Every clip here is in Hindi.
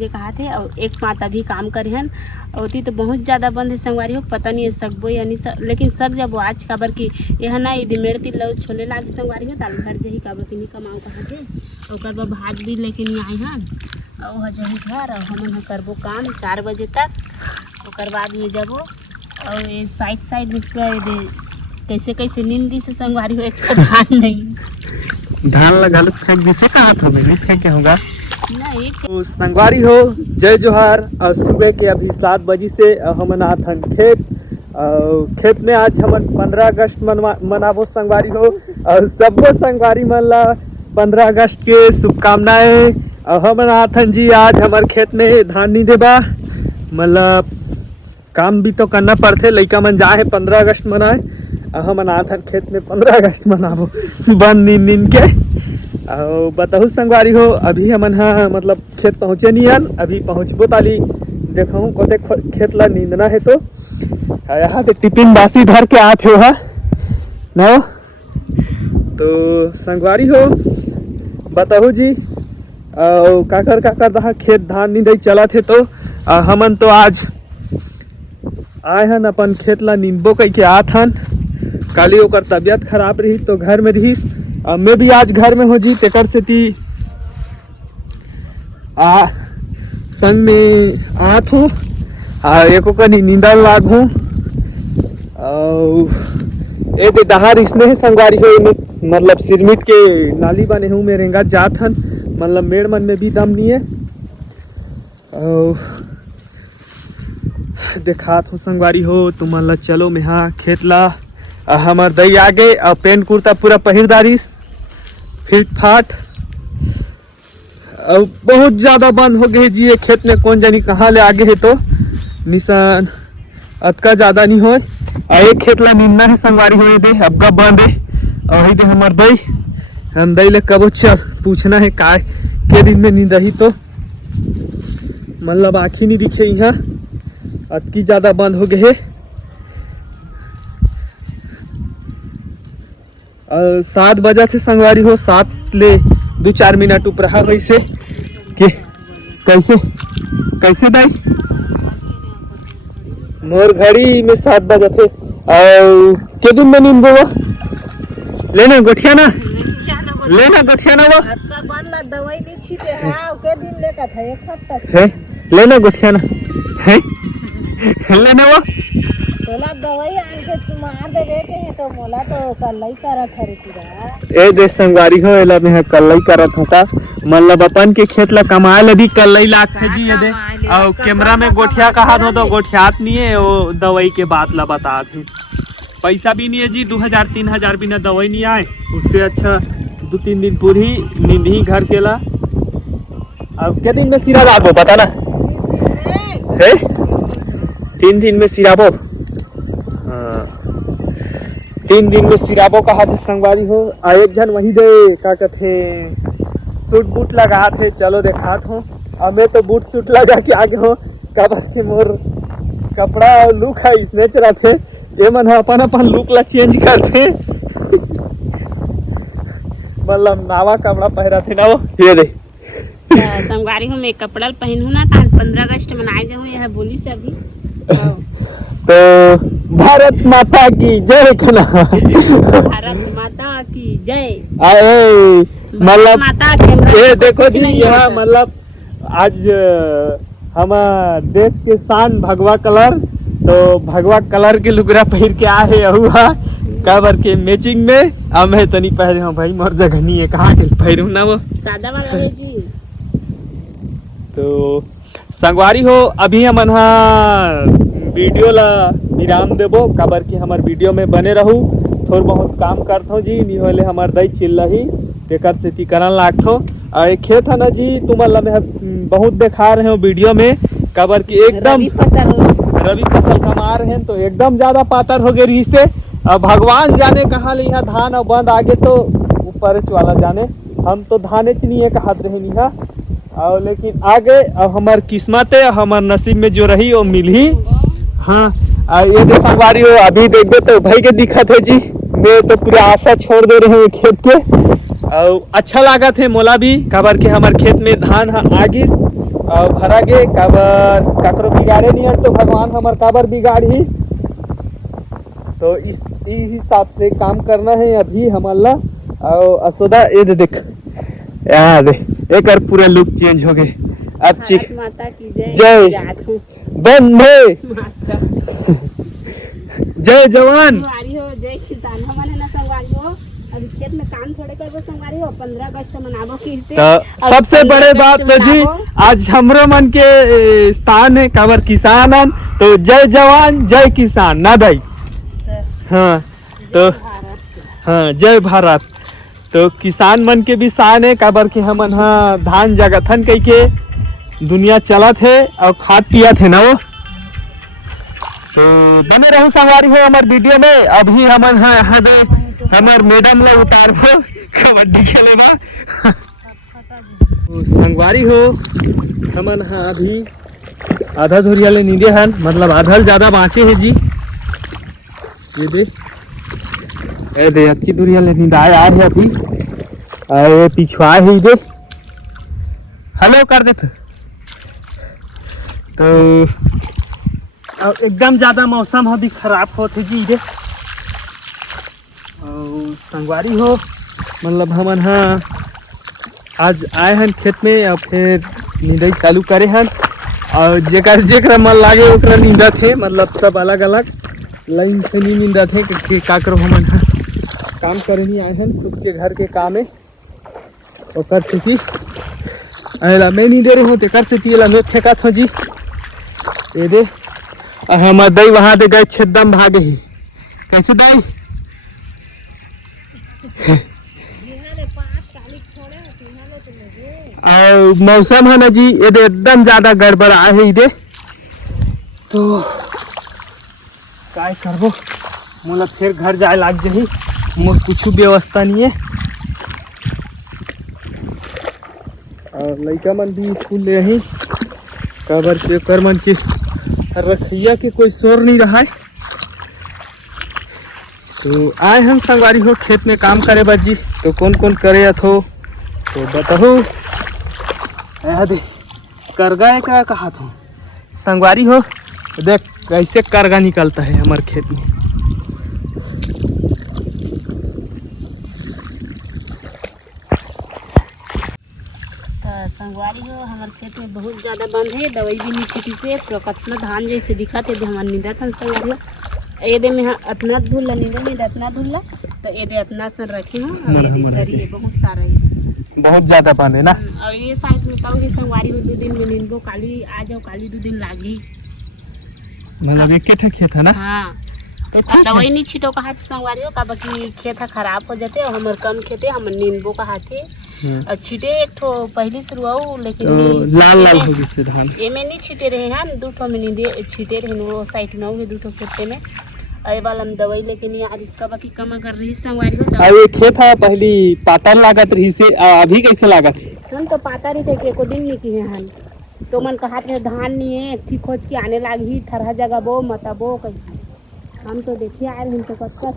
ये कहा थे और एक माता भी काम करे हैं होती तो बहुत ज़्यादा बंद है संगवारी हो पता नहीं है सकबो या नहीं लेकिन सक जब आज काबर की यह ना यदि मेरे तिल लो छोले लागे संगवारी हो दाल घर जही काबर की नहीं कमाओ कहा थे और बाद भात भी लेके नहीं आए हैं और जही घर और हम करबो काम 4 बजे तक और बाद में जबो और ये साइड में कैसे कैसे नींद से संगवारी हो एक तो धान नहीं धान लगा लो फेंक दी से कहा था मैंने फेंके होगा नहीं संगवारी हो जय जोहार। सुबह के अभी 7 बजे से हम नाथन खेत में आज हम 15 अगस्त मनाबो संगवारी हो और सबो संगवारी मन ला 15 अगस्त के शुभकामनाएं। हम नाथन जी आज हमारे खेत में धान नहीं देबा मतलब काम भी तो करना पड़ते लइका मन जाए 15 अगस्त मनाए हम नाथन खेत में 15 अगस्त मनाबो बन नींद के और बताओ संगवारी हो अभी हमन हाँ मतलब खेत पहुँचे नहीं हन अभी पहुँचबो ताली देखो कोते खेत ला नींदना है तो यहाँ के टिफिन बासी भर के आते हो ना तो संगवारी हो बताओ जी काकर दहा खेत धान नींद चला थे तो हमन तो आज आए हन अपन खेत ला नींदबो कह के आत हन काली ओकर तबियत खराब रही तो घर में रही मैं भी आज घर में हो जी तेकर से ती संग में आत हूँ एको कनी नींदा लाग हूँ ए दे दहार इसने है संगवारी हो मतलब सिरमिट के नाली बने हूँ मैं रेंगा जात हन मतलब मेड़ मन में भी दम नहीं है देखात हूँ संगवारी हो तुम ला चलो मैं हाँ खेत ला हमार दई आगे और पेन कुर्ता पूरा पहिरदारिस फिट फाट और बहुत ज़्यादा बंद हो गए जी ये खेत में कौन जानी कहाँ ले आगे है तो निशान अतका ज़्यादा नहीं हो एक खेत ला नींदना है संगवारी हो दे अब कब बंद है और वही दे हमार दई हम दई ले कब चल पूछना है का के दिन में नींद ही तो मतलब आँखी नहीं दिखे यहाँ अतकी ज़्यादा बंद हो गए है 7 बजा थे संगवारी हो 7 ले 2-4 मिनट ऊपर वैसे कि कैसे कैसे दाई मोर घड़ी में 7 बजा थे और के दिन में नींद वो लेना गोठिया ना वो दवाई नहीं छीटे हां के दिन लेका था एक हफ्ता है लेना गोठिया ना है लेना वो तोला दवाई आन के तुम आ देवे के है तो मोला तो कल्लाई करत हरे पूरा ए दे संगवारी हो एला में कल्लाई करत होता मतलब अपन के खेत ला कमाए ला भी कल्लाई लाग थे जी ये दे और कैमरा में गोठिया कहा हो तो गोठियात नहीं है वो दवाई के बात ला बता थे पैसा भी नहीं है जी 2000-3000 बिना दवाई नहीं आए उससे अच्छा 2-3 दिन पूरी नींद ही घर के ला अब के दिन में सिरा लागो पता ना है 3 दिन में सिराबो 3 दिन में सिराबो कहा थे संगवारी हो एक जन वही दे क्या कहते सूट बूट लगा थे चलो देखात हो और मैं तो बूट सूट लगा के आगे हो कबर के मोर कपड़ा और लुक है इसने चला थे ये मन अपन लुक ला चेंज करते मतलब नावा कपड़ा पहरा थे ना वो ये दे संगवारी हो मैं कपड़ा पहनू ना 15 अगस्त मनाए जाऊँ यह बोली से अभी तो भारत माता की जय कना भारत माता की जय मतलब ये देखो जी यहाँ मतलब आज हम देश के शान भगवा कलर तो भगवा कलर के लुगरा पहन के आए हुआ काबर के मैचिंग में अब मैं तनी पहरे हूँ भाई मोर जगह नहीं है कहाँ के पहरू ना वो सादा वाला है जी तो संगवारी हो अभी हम वीडियो ला विराम देबो काबर की हमार वीडियो में बने रहू थोड़ा बहुत काम करता हूँ जी नहीं होले हमार दई चिल्ला ही तेकर से ती करन लागथो और खेत है ना जी तुम बहुत दिखा रहे हो वीडियो में काबर की एकदम रवि फसल कमा रहे हैं तो एकदम ज्यादा पातर हो गए रही से भगवान जाने कहाँ ले यहाँ धान और बंद आगे तो ऊपर वाला जाने हम तो धाने च नहीं है कहत रहे नहीं और लेकिन आगे अब हमार किस्मत है हमार नसीब में जो रही वो मिल ही हाँ ये जो संगवारी हो अभी देखो तो भाई के दिखत है जी मैं तो पूरा आशा छोड़ दे रहे हैं खेत के और अच्छा लगा थे मोला भी खबर के हमारे खेत में धान आगे भरा गे काबर काकरो बिगाड़े नहीं तो भगवान हमार काबर बिगाड़ी। तो इस हिसाब से काम करना है अभी हमारा। और असोदा ये देख यहाँ दे एक और पूरा लुक चेंज हो गए। अब भारत माता की जय बंदे जय जवान संगवारी हो, जय किसान। हमारे ना संगवारी हो, अब खेत में काम थोड़े करबो संगवारी हो। 15 अगस्त मनाबो की से तो सबसे बड़े बात तो जी आज हमरो मन के स्थान है काबर किसान हन। तो जय जवान जय किसान ना भाई। हाँ तो हाँ जय भारत। तो किसान मन के भी शान है काबर के हमन हाँ धान जगथन कह के दुनिया चलत है और खाद पियत है ना वो। तो बने रहो संगवारी हो हमार वीडियो में। अभी हमन हाँ यहाँ दे हमार मैडम ला उतारबो कबड्डी खेले में। तो संगवारी हो हमन हाँ अभी आधा धुरिया ले नींदे हन, मतलब आधा ज्यादा बाँचे है जी। ये दे अच्छी दूरिया ले नींद आया है अभी। ये पिछुआ है इधर हेलो कर दे। तो एकदम ज्यादा मौसम अभी खराब होते जी इधर। और संगवारी हो मतलब हमन हाँ आज आए हन खेत में और फिर नींदाई चालू करे हन। और जेकर जेकरा मन लागे ओकरा नींदा थे, मतलब सब अलग अलग लाइन से नहीं नींदा थे कि का करो हमन हाँ काम करे नहीं आए हैं खुद के घर के काम है। और कर से कि अरे मैं नहीं दे रही हूँ तो कर से कि मैं फेंका था जी। ये दे हमार दई वहाँ दे गए छेदम भागे ही कैसे दई और मौसम है ना जी ये दे एकदम ज्यादा गड़बड़ आए है इधर। तो काय करबो मोला फिर घर जाए लाग जाही, मोर कुछ व्यवस्था नहीं है। और लड़का मन भी स्कूल ले ही काबर के कर मन के रखैया के कोई शोर नहीं रहा है। तो आए हम संगवारी हो खेत में काम करे बाजी। तो कौन कौन करे तो बताओ। दे करगा क्या कहा था संगवारी हो देख कैसे करगा निकलता है हमारे खेत में। संगवारी हो हमारे खेत में बहुत ज़्यादा बंद है, दवाई भी नहीं छीटी से पूरा कतला धान जैसे दिखा थे हमारे नींदा था संगवारी हो। ये दे में अतना धुल्ला नींदा नींदा अतना धुल्ला तो ये दे अतना सर रखे हूँ। और ये दे सर ये बहुत सारा है, बहुत ज़्यादा बंद है ना। और ये साइड में कहूँ कि संगवारी हो 2 दिन में नींदो काली आ जाओ काली 2 दिन लागी, मतलब एक खेत है ना। हाँ तो दवाई नहीं छीटो कहा संगवारी हो का बाकी खेत खराब हो जाते और हमारे कम खेते हम नींबू कहा थे और छीटे एक ठो पहली शुरुआऊ लेकिन तो लाल लाल हो गई धान ये में नहीं छीटे रहे हैं 2 ठो में नींदे छीटे रहे वो साइड में है 2 ठो खेते में। अरे वाला हम दवाई लेके नहीं आज इसका बाकी कम कर रही संगवारी हो। ये खेत है पहली पातर लागत रही से अभी कैसे लागत हम तो पाता रही थे कि एको दिन नहीं किए हम तो मन कहा थे धान नहीं है ठीक खोज के आने लगी थरहा जगह बो मता बो कैसे हम तो देखिए आए हम तो कच्चा।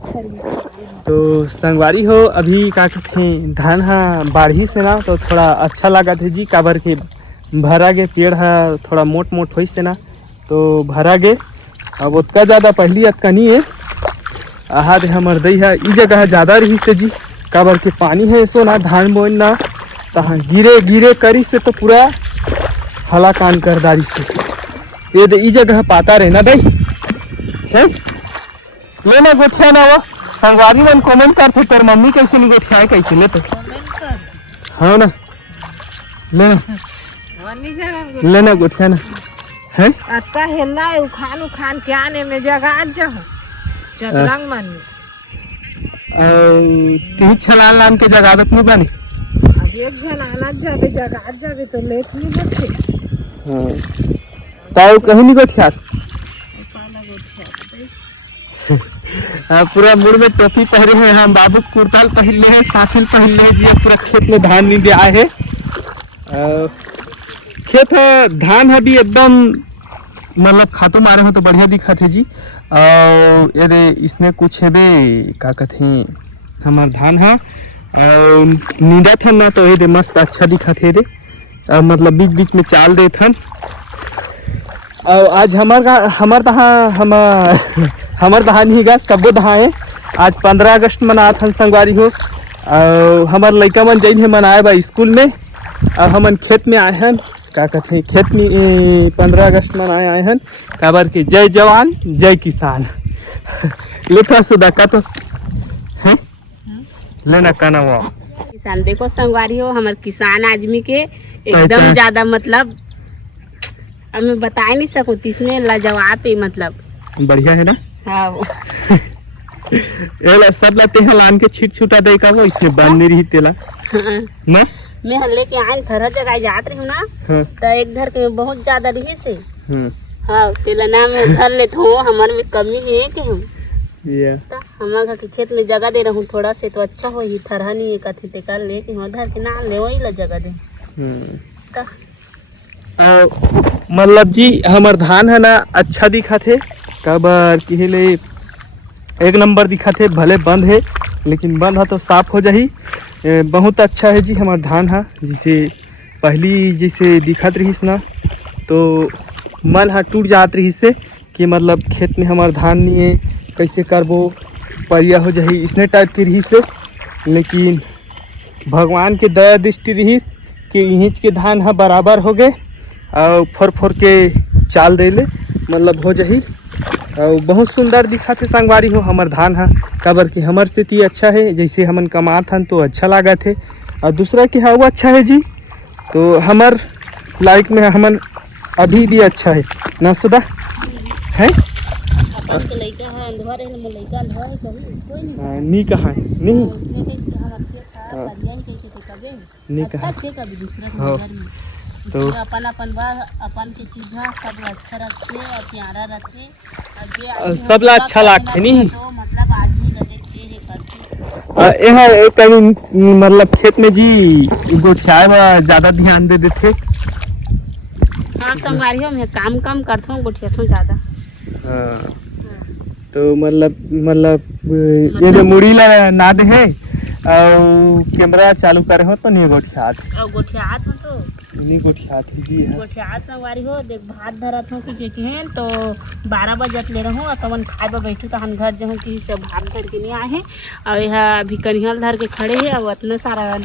तो संगवारी हो अभी का कहते हैं धान हाँ बाढ़ी से ना तो थोड़ा अच्छा लगा थे जी काबर के भरा गे पेड़ है थोड़ा मोट मोट हो से ना तो भरा गे। अब उतना ज़्यादा पहली अतका नहीं है आहा दे हमर दई है ई जगह ज़्यादा रही से जी काबर के पानी है सो ना धान बोन ना तहाँ गिरे गिरे करी से तो पूरा हला कान करदारी से ये दे ई जगह पाता रहे ना दई है लेना गोठिया ना वो संगवारी मन कमेंट करते तेरे मम्मी कैसे नहीं गोठिया कैसे ले तो हाँ ना लेना गोठिया ना है अत्ता हेला उखान उखान के आने में जगह जा चदरंग मन ती छलान लान के जगावत नहीं बनी अब एक जन आना जाबे जगह जाबे तो लेट नहीं बचे। हां ताऊ कहीं नहीं गोठिया पूरा मुड़ में टोपी पहने हैं हम बाबू कुर्ताल पहनले हैं साफिल पहनले हैं जी पूरा खेत में धान नहीं दिया है। खेत धान अभी एकदम मतलब खातो मारे हो तो बढ़िया दिखा थे जी। और ये इसने कुछ है बे का कहते हैं हमार धान है और नींदा था ना तो ये मस्त अच्छा दिखा थे दे मतलब बीच बीच में चाल देत हन। और आज हमर दहा नहीं गा सबो दहा है। आज 15 अगस्त मनात हन संगवारी हो। और हमार लड़का मन जइन है मनाए बा स्कूल में, और हमन खेत में आए हन। का कहते खेत में 15 अगस्त मनाए आए हन काबर के जय जवान जय किसान। लेखा सुधा का तो है लेना का ना वो किसान देखो संगवारी हो, हमारे किसान आदमी के एकदम पहचान। ज्यादा मतलब अब मैं बता नहीं सकूँ, इसमें लाजवाब है मतलब। बढ़िया है ना। हाँ एला सब ला तेहा लान के छीट छुटा दे का वो इसमें बांध नहीं रही तेला ना। मैं हल्ले के आए हर जगह जात रही हूँ ना। हाँ तो एक घर के बहुत ज्यादा रही से। हाँ हाँ तेला नाम है धर ले थो हमारे में कमी है के हूँ। ये तो हमारे घर के खेत में जगह दे रहा हूँ थोड़ा से तो अच्छा हो ही थरहा नहीं कथी ते कर ले कि धर के ना ले वही ला जगह दे। तो मतलब जी हमर धान है ना अच्छा दिखत है काबर केले एक नंबर दिखत है। भले बंद है लेकिन बंद है तो साफ हो जाही। बहुत अच्छा है जी हमार धान है। जैसे पहली जैसे दिखत रहीस ना तो मन हा टूट जात रही से कि मतलब खेत में हमार धान नहीं है कैसे करबो परिया हो जाही इसने टाइप की रही से। लेकिन भगवान के दया दृष्टि रही कि इंच के धान हा बराबर हो गए और फोर के चाल दे ले मतलब हो जाही। और बहुत सुंदर दिखा थे संगवारी हो हमार धान हा काबर कि हमार स्थिति अच्छा है। जैसे हमन कमात हन तो अच्छा लगा थे और दूसरा के हवा अच्छा है जी। तो हमार लाइक में हमन अभी भी अच्छा है ना सुधा है। अपन के लड़का है अंधवा रहे मोर लड़का अंधवा है कभी कोई नहीं नी कहाँ नहीं उसने कहीं हम अच्छे था करिया ही कहीं तो कबे नी अच्छा कहाँ थे कभी दूसरा के हाँ। घर में तो उसमें अपन अपन बा अपन के चीज सब अच्छा रखे और प्यारा रखे और जे आदमी सब ला अच्छा लागथे नहीं। तो मतलब आदमी लगे के हे करते यहाँ कहीं मतलब खेत में जी गोठियाए में ज्यादा ध्यान दे देते। हाँ संगवारी हो मैं काम कम करता हूँ गोठिया तो ज्यादा। हाँ तो मतलब ये मुड़ी ला ना दे है और कैमरा चालू करे हो तो नहीं गोठियात और गोठियात हो तो नहीं गोठियात जी है। गोठियात संगवारी हो देख भात धरत हूँ कि हैं तो 12 बजे ले रहूँ और तवन खाए बर बैठू तो हम घर जाऊँ कि सब भात धर के नहीं आए हैं। और यह अभी कनिहल धर के खड़े है और इतना सारा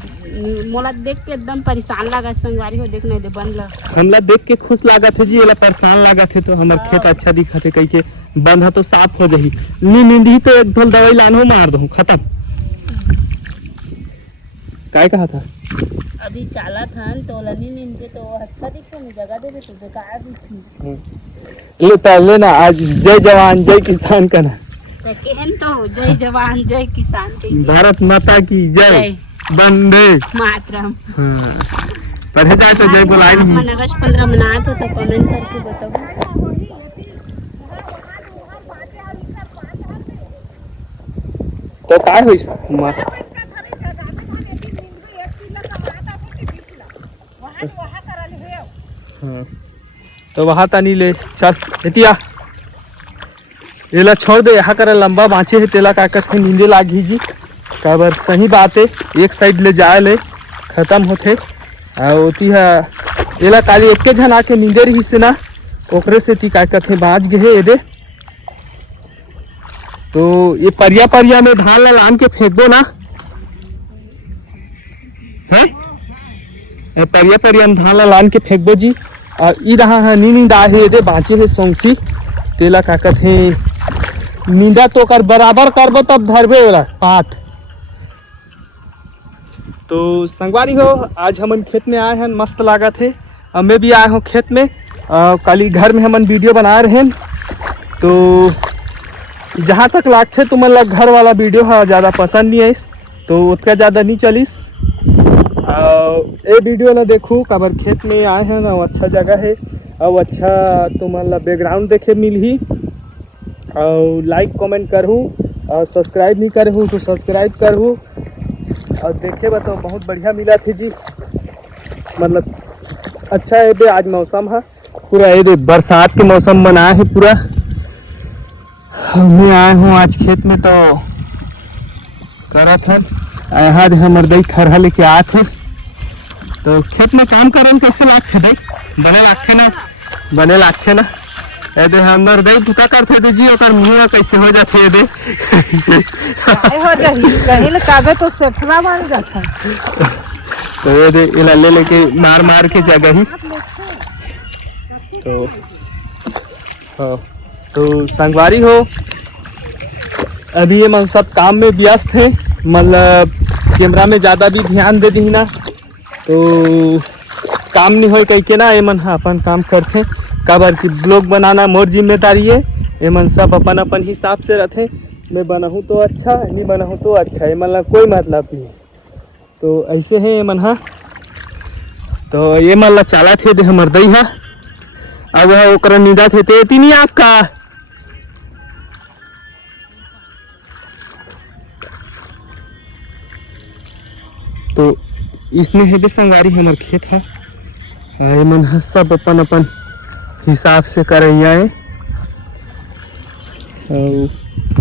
मोला देख के एकदम परेशान लगा संगवारी हो। देख नहीं दे बंद ला हमला देख के खुश लागत है जी एला परेशान लागत है तो हमार खेत अच्छा दिखत है कहीं के बंद है तो साफ हो जाही। नींद ही तो एक ढोल दवाई लान हो मार दो खत्म। काय कहा था अभी चाला था तो लनी नींद के तो अच्छा दिखे नहीं जगह दे तो बेकार दिखी लेना आज जय जवान जय किसान का ना तो कहन तो जय जवान जय किसान के भारत माता की जय जय वंदे मातरम। हाँ पढ़े जाए तो जय बोलाई नहीं। अपन अगस्त 15 मनाए तो कमेंट करके बताओ। तो काय होइस हाँ तो वहाँ तनी ले चल एतिया एला छोड़ दे यहाँ करे लंबा बाँचे है तेला का करते नींदे लागी जी काबर सही बात है एक साइड ले जाए ले खत्म होते होती है एला काली एक झन आके नींदे रही से ना ओकरे से ती का करते बाँच गए ये दे। तो ये परिया परिया में धान ला लान के फेंक दो ना है परिया परिया में धान ला लान के फेंक दो जी। और ई रहा है नींद आहे दे बाँचे है सोंगसी तेला का कहते नींदा तो कर बराबर करबो तब धरबे वाला पात। तो संगवारी हो आज हमन खेत में आए हैं मस्त लागत है। अब मैं भी आया हूँ खेत में कल घर में हमन वीडियो बना रहे हैं। तो जहाँ तक लागते तुम लोग घर वाला वीडियो है ज़्यादा पसंद नहीं है तो उतना ज़्यादा नहीं चलिस। ये वीडियो ना देखूँ काबर खेत में आए हैं ना अच्छा जगह है और अच्छा तुम लोग बैकग्राउंड देखे मिली और लाइक कमेंट करूँ और सब्सक्राइब नहीं करूँ तो सब्सक्राइब करूँ और देखे बताओ बहुत बढ़िया मिला थी जी। मतलब अच्छा है बे आज मौसम है पूरा ये बरसात के मौसम बना है पूरा। मैं आया हूँ आज खेत में तो करत है यहाँ हमारे दई खरहा लेके आते हैं तो खेत में काम करन कैसे लागथे दे बने लागथे ना ए दे हमर दे पुता करथे दे जी ओकर मुंह कैसे हो जाथे दे काय हो जाही कहीं ले काबे तो सेठवा बन जाता तो ये दे इला ले लेके मार के जगह ही तो हाँ तो संगवारी हो अभी ये मन सब काम में व्यस्त है मतलब कैमरा में ज़्यादा भी ध्यान दे दी ना तो काम नहीं हो कह के ना ये मन अपन काम करते काबर की ब्लॉग बनाना मोर जिम्मेदारी है ये मन सब अपन अपन हिसाब से रहते मैं बनाऊँ तो अच्छा नहीं बनाऊँ तो अच्छा है मतलब कोई मतलब नहीं तो ऐसे है ये मन हाँ तो ये मन ला चाला थे दे हमर दई हा अब ओकरा निदा थे ते तीन आस का तो इसमें है भी संगवारी हमार खेत है ये मन सब अपन अपन हिसाब से करैया है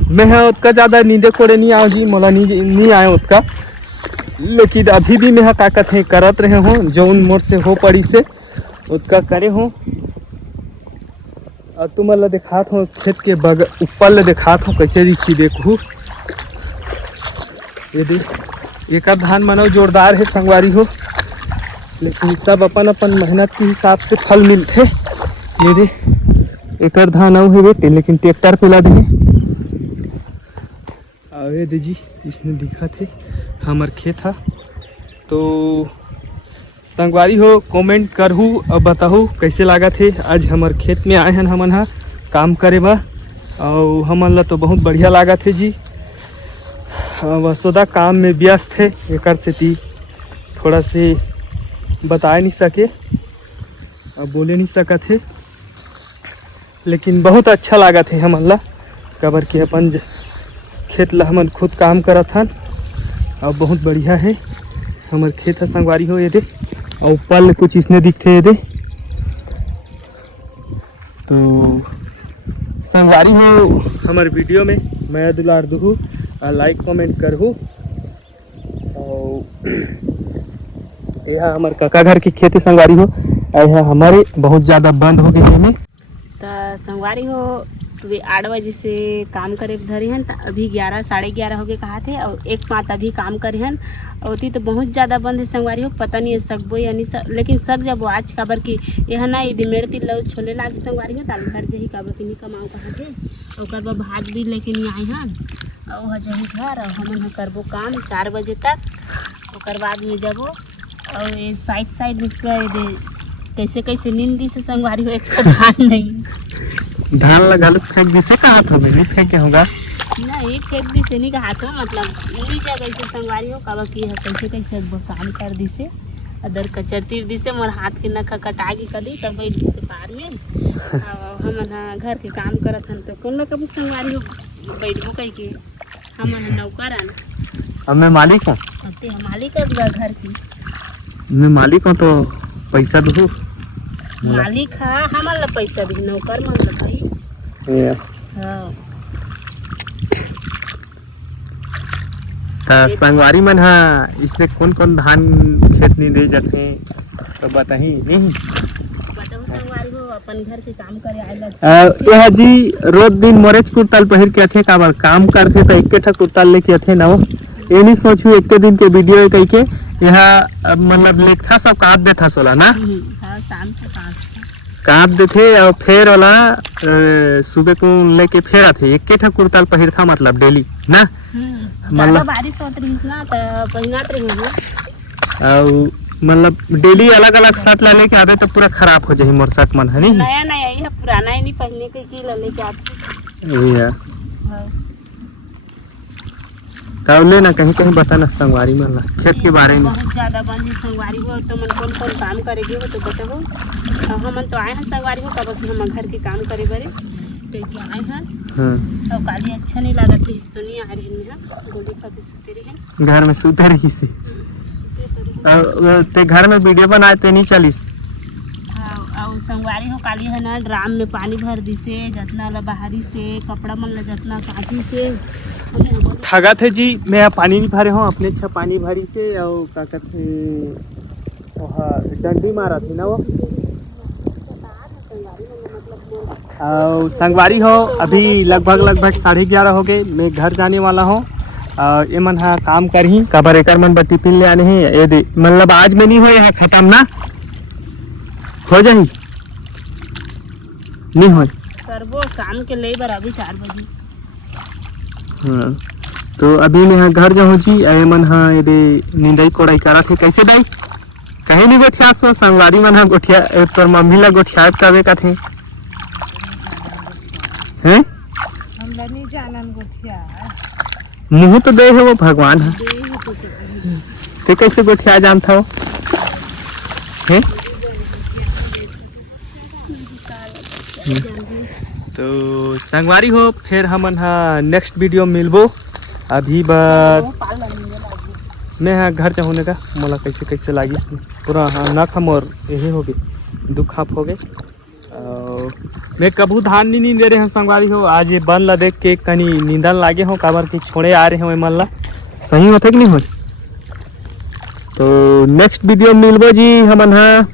मैं उतना ज़्यादा नींदे कोड़े नहीं आओ जी मोला नहीं आए उतना लेकिन अभी भी मैं ताकत है करत रहे हो जो उन मोर से हो पड़ी से उतना करे हो और तुम ला दिखात हो खेत के ऊपर ले दिखात हो कैसे दिखी देखू ये देख एक धान मनो जोरदार है संगवारी हो लेकिन सब अपन अपन मेहनत के हिसाब से फल मिलते ये दे एक धान आऊ है बेटे लेकिन ट्रैक्टर पे ला दे आवे दे जी इसने दिखा थे हमार खेत है तो संगवारी हो कमेंट करहू और बताहू कैसे लगा थे आज हमार खेत में आए हैं हमन हा काम करे बा और हमन ला तो बहुत बढ़िया लगा थे जी वसुदा काम में व्यस्त है एक से थोड़ा से बता नहीं सके और बोले नहीं सका थे लेकिन बहुत अच्छा लगा थे हमन ला कबर के अपन खेत ला हमन खुद काम करत हन और बहुत बढ़िया है हमार खेत है संगवारी हो ये दे और ऊपर कुछ इसने दिखते ये दे तो संगवारी हो हमारे वीडियो में मैं दुलार दूँ लाइक कमेंट करहूँ और यह हमारे काका घर की खेती संगवारी हो यह हमारे बहुत ज़्यादा बंद हो गई है तो संगवारी हो सुबह 8 बजे से काम करे धरे हैं तो अभी 11 साढ़े 11 हो गए कहा थे और एक पात अभी काम करे हैं होती तो बहुत ज़्यादा बंद है संगवारी हो पता नहीं है सकबो या नहीं लेकिन सक जब वो आज काबर की यह ना यदि मेरे तिल लो छोले लागे संगवारी हो ताल घर जही काबर की नहीं कमाओ कहा थे और बाद भात भी लेके नहीं आए हैं और जही घर और हम करबो काम 4 बजे तक और बाद में जबो और ये साइड में पूरा कैसे कैसे नींदी से संगवारी हो एक तो धान नहीं धान लगा लो फेंक दी से कहा था मैंने फेंके होगा नहीं फेंक दी से नहीं कहा था मतलब वही जगह से संगवारी हो कब की है कैसे कैसे काम कर दी से अदर कचरती दी से मोर हाथ के नखा कटागी कर दी सब बैठ दी से पार में हम घर के काम करत हन तो कौन कभी संगवारी हो बैठबो कह के हम नौकर आना अब मैं मालिक हूँ मालिक है घर की मैं मालिक हूँ तो पैसा दो मालिक है हमारे ला पैसा भी नौकर मन बताई हाँ संगवारी मन हा इसने कौन कौन धान खेत नहीं दे जाते तो बताही नहीं बताओ संगवारी हो अपन घर के काम करे आइला यह जी रोज दिन मोरेज कुर्ताल पहिर के अथे काबर काम करथे तो एक ठक कुर्ताल लेके अथे ना ये नहीं सोचू एक दिन के वीडियो कह के यह मतलब लेखा सब काट देता सोला ना शाम से काट देते और फिर वाला सुबह को लेके फिर आते एक ठक कुर्ताल पहिर था मतलब डेली ना मतलब बारिश होत रही ना तो पहिनात रही और मतलब डेली अलग अलग शर्ट ला लेके आते तो पूरा खराब हो जाए मोर शर्ट मन है नहीं नया नया ही है पुराना ही नहीं पहनने के की ला लेके आते भैया तब ले ना कहीं कहीं बताना संगवारी मन ला खेत के बारे में बहुत ज्यादा बंद है संगवारी हो तो मन कौन कौन काम करेगी हो तो बताओ हम तो आए हैं संगवारी हो कब हम घर के काम करे बरे तो आए हैं तो काली अच्छा नहीं लगा थे इस तो नहीं आ रही है गोली खा के सुते रहे घर में सुते रही से ते घर में वीडियो बनाए ते नहीं चलिस और संगवारी हो काली है ना ड्राम में पानी भर दी से जितना ला बाहरी से कपड़ा मन ला जितना काटी से ठगा थे जी मैं पानी नहीं भरे हूँ अपने अच्छा पानी भरी से और क्या कहते डंडी मारा थी ना वो। संगवारी हो अभी लगभग 11:30 हो गए। मैं घर जाने वाला हूँ। ये मन हा काम कर ही काबर एकर मन बर टिफिन ले आने ही ये दे मतलब आज में नहीं हो यहाँ खत्म ना हो जाही नहीं हो करबो शाम के ले बर अभी 4 बजे। हाँ तो अभी मैं घर जाऊँ जी। ये मन हाँ ये दे निंदाई कोड़ाई करा थे कैसे दाई कहीं नहीं गोठिया सो संगवारी मन हा गोठिया तोर मम्मी ला गोठिया कबे का थे हैं हम नहीं जानन गोठिया मुँह तो दे है वो भगवान है ते कैसे गोठिया जानता हो हैं तो संगवारी हो फिर हमन हा नेक्स्ट वीडियो मिलबो। अभी बार मैं हाँ घर चाहूँ का मोला कैसे कैसे लागी पूरा हाँ नख मोर यही हो गए दुख हाफ हो गए। मैं कभू धान नहीं नींद दे रहे हैं संगवारी हो। आज ये बन ला देख के कहीं नींदन लागे हो काबर के छोड़े आ रहे हैं मन ला सही होते कि नहीं हो। तो नेक्स्ट वीडियो मिलबो जी हमन हाँ